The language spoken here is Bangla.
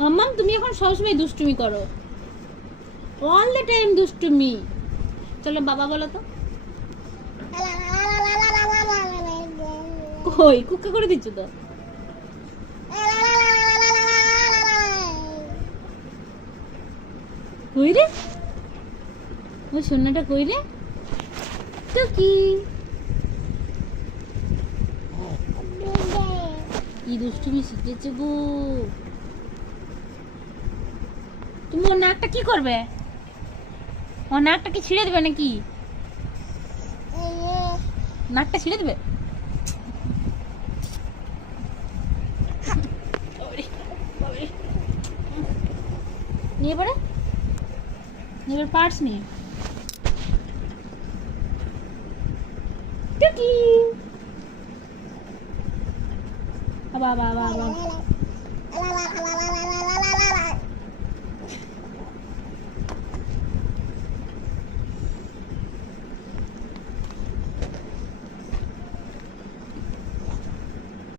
মাম্মাম তুমি এখন সবসময় দুষ্টুমি করো, অল দ্য টাইম দুষ্টুমি। চলো বাবা বলো তো। কই কুক্কা করে দিচ্ছ তো? কই রে ওই সোনাটা, কই রে টুকি? কি দুষ্টুমি শিখেছে গো। তুমি ওর নাকটা কি করবে? ওর নাকটা কি ছিঁড়ে দেবে নাকি? নাকটা ছিঁড়ে দেবে? নিয়ে পড়ে এবার পার্টস নিয়ে টুকি। বাবা বাবা বাবা